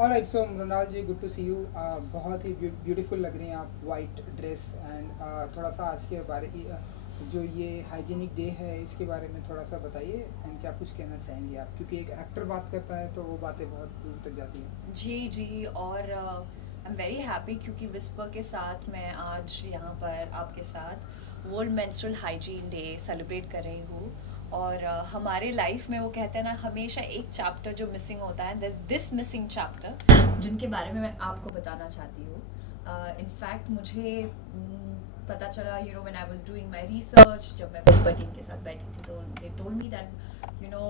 Alright, so Mrinal ji, good to see you. बहुत ही beautiful लग रही हैं आप, वाइट ड्रेस एंड थोड़ा सा आज के बारे जो ये हाइजीनिक डे है इसके बारे में थोड़ा सा बताइए एंड क्या कुछ कहना चाहेंगे आप, क्योंकि एक एक्टर बात करता है तो वो बातें बहुत दूर तक जाती हैं। जी और आई एम वेरी हैप्पी क्योंकि विस्पर के साथ मैं आज यहाँ पर आपके साथ world menstrual hygiene day celebrate कर रही हूँ। और हमारे लाइफ में वो कहते हैं ना, हमेशा एक चैप्टर जो मिसिंग होता है, दिस मिसिंग चैप्टर जिनके बारे में मैं आपको बताना चाहती हूँ। इनफैक्ट मुझे पता चला, you know, when I was doing my research, जब मैं विस्पर टीम के साथ बैठी थी, तो they told me that you know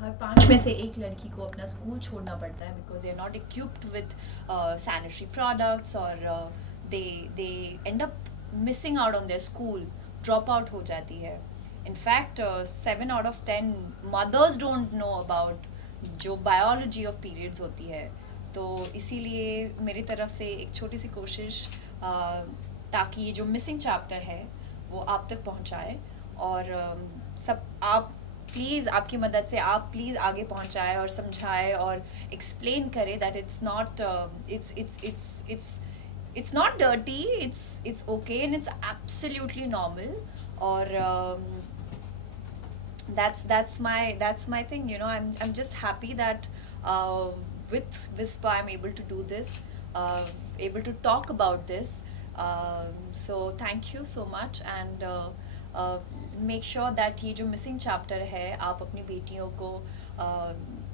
हर 5 में से एक लड़की को अपना स्कूल छोड़ना पड़ता है because they are not equipped with sanitary products, और they end up missing out on their school, drop out हो जाती है। In fact 7 out of 10 mothers don't know about जो बायोलॉजी ऑफ पीरियड्स होती है। तो इसीलिए मेरी तरफ से एक छोटी सी कोशिश, ताकि ये जो मिसिंग चैप्टर है वो आप तक पहुंचाए, और सब आप प्लीज़, आपकी मदद से आप प्लीज़ आगे पहुंचाए और समझाए और एक्सप्लेन करें that it's not it's not dirty, it's okay and it's absolutely normal. Or that's my thing, you know. I'm just happy that with Vispa I'm able to do this, able to talk about this. So thank you so much, and make sure that ये जो missing chapter है आप अपनी बेटियों को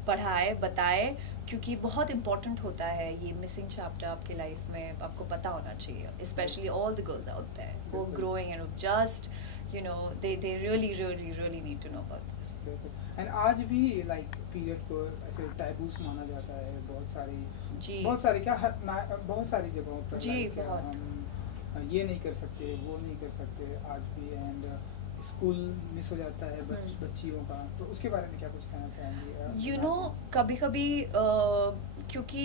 पढ़ाए, बताए, क्योंकि बहुत इम्पोर्टेंट होता है ये मिसिंग चैप्टर आपके लाइफ में, आपको पता होना चाहिए, specially all the girls out there who are growing and just you know they really need to know about this. And आज भी लाइक पीरियड को ऐसे टैबूस माना जाता है बहुत जी सारी क्या बहुत सारी जगहों पर, जी लाइक बहुत। हम ये नहीं कर सकते, वो नहीं कर सकते आज भी, एंड स्कूल मिस हो जाता है बच्चियों का, तो उसके बारे में क्या कुछ कहना चाहेंगे? यू नो कभी कभी क्योंकि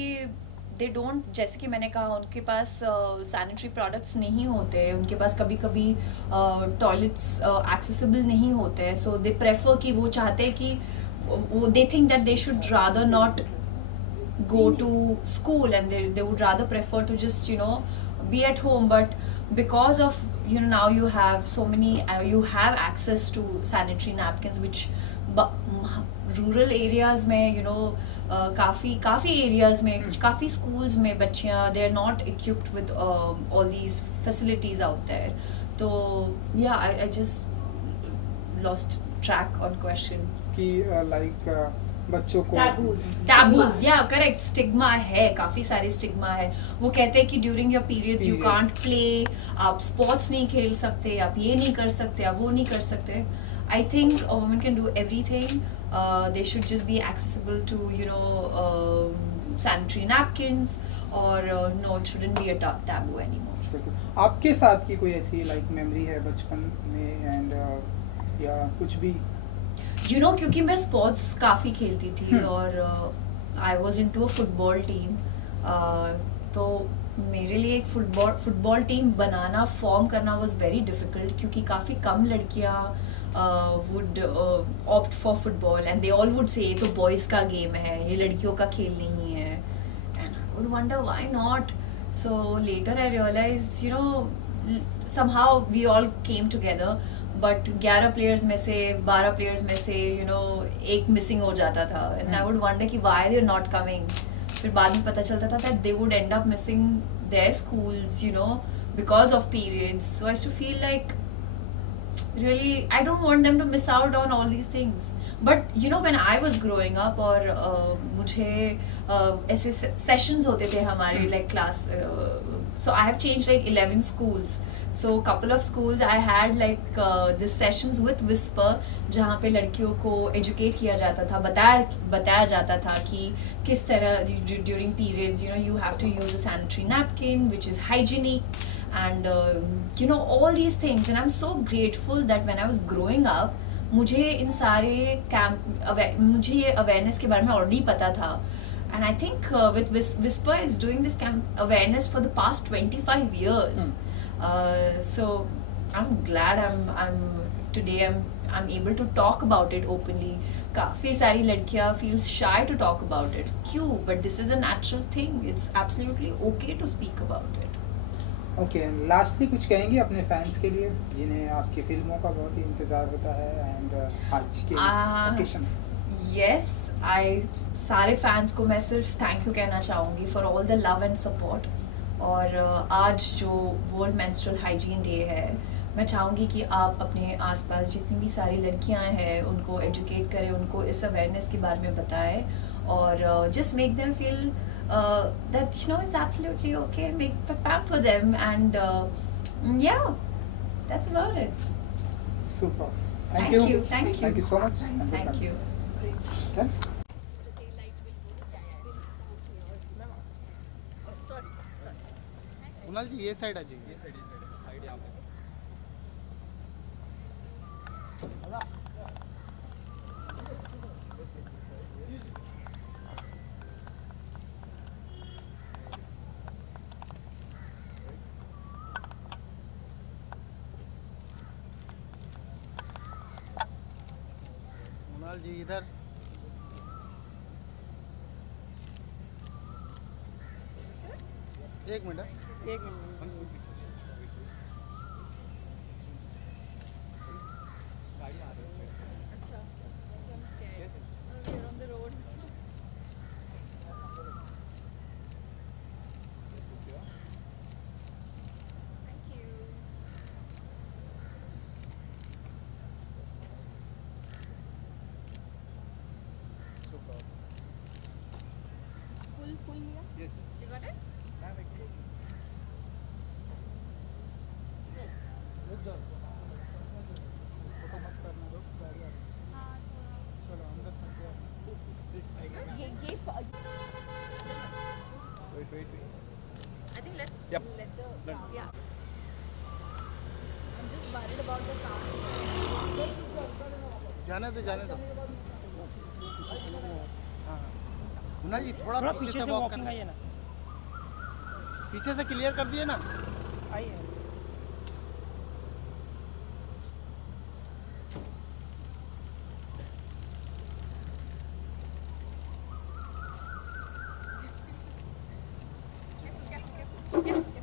दे डोंट, जैसे कि मैंने कहा, उनके पास सैनिटरी प्रोडक्ट्स नहीं होते, उनके पास कभी कभी टॉयलेट्स एक्सेसिबल नहीं होते, सो दे प्रेफर कि वो चाहते हैं कि वो they think that they should rather not go to school, and they would rather prefer to just, you know, be at home. But because of, you know, now you have so many you have access to sanitary napkins, which rural areas में, you know, काफ़ी areas में, काफ़ी schools में बच्चियाँ they are not equipped with all these facilities out there. तो या I just lost track on question कि like बच्चों को टैबूज, या करेक्ट, स्टिग्मा है, काफ़ी सारे स्टिग्मा है। वो कहते हैं कि during your periods you can't play, आप स्पोर्ट्स नहीं खेल सकते, आप ये नहीं कर सकते, आप वो नहीं कर सकते। I think a woman can do everything. They should just be accessible to, you know, sanitary napkins, or no, it shouldn't be a taboo anymore. आपके साथ की कोई ऐसी लाइक मेमोरी है बचपन में एंड या कुछ भी? You know, क्योंकि मैं स्पोर्ट्स काफ़ी खेलती थी और I was into a football team, तो मेरे लिए एक फुटबॉल टीम बनाना, फॉर्म करना वॉज वेरी डिफ़िकल्ट, क्योंकि काफ़ी कम लड़कियाँ would opt for football, and they all would say ये तो बॉयज़ का गेम है, ये लड़कियों का खेल नहीं है, and I would wonder why not. So later I realize, you know, somehow we all came together, but 11 players में से 12 प्लेयर्स में से, यू नो, एक मिसिंग हो जाता था, एंड आई वुड वंडर कि why they are not coming. फिर बाद में पता चलता था that they would end up missing their schools, you know, because of periods. So I used to feel like really I don't want them to miss out on all these things. But you know, when I was growing up, और मुझे ऐसे sessions होते थे हमारे, like class, so I have changed like 11 schools, so couple of schools I had like this sessions with Whisper, जहाँ पे लड़कियों को educate किया जाता था, बताया जाता था कि किस तरह during periods, you know, you have to use a sanitary napkin which is hygienic, and you know, all these things. And I'm so grateful that when I was growing up, मुझे इन सारे कैंप, मुझे ये awareness के बारे में already पता था, and I think with Whisper is doing this camp awareness for the past 25 years. So I'm glad I'm today I am able to talk about it openly. काफ़ी सारी लड़कियाँ feel shy to talk about it. क्यों? But this is a natural thing. It's absolutely okay to speak about it. Okay, lastly कुछ कहेंगे अपने fans के लिए जिन्हें आपकी फिल्मों का बहुत ही इंतज़ार होता है एंड आज के इस ओकेशन यस, आई सारे फैंस को मैं सिर्फ थैंक यू कहना चाहूँगी for all the love and support. और आज जो वर्ल्ड मेंस्ट्रुअल हाइजीन डे है, मैं चाहूँगी कि आप अपने आसपास जितनी भी सारी लड़कियां हैं उनको एजुकेट करें, उनको इस अवेयरनेस के बारे में बताएं और just make them feel that it's absolutely okay, make pamper them and yeah, that's about it. Super. Thank you. Thank you so much. and good Thank luck. you. Okay? Kunal ji ये side आ जाइए. कुणाल जी इधर. एक minute. I think let's Yep. let the Done. yeah. I'm just worried about the car. जाने दो. हाँ. कुणाल जी थोड़ा पीछे से वॉक करना. आइए ना. पीछे से क्लियर कर दिए ना. आइए. Careful.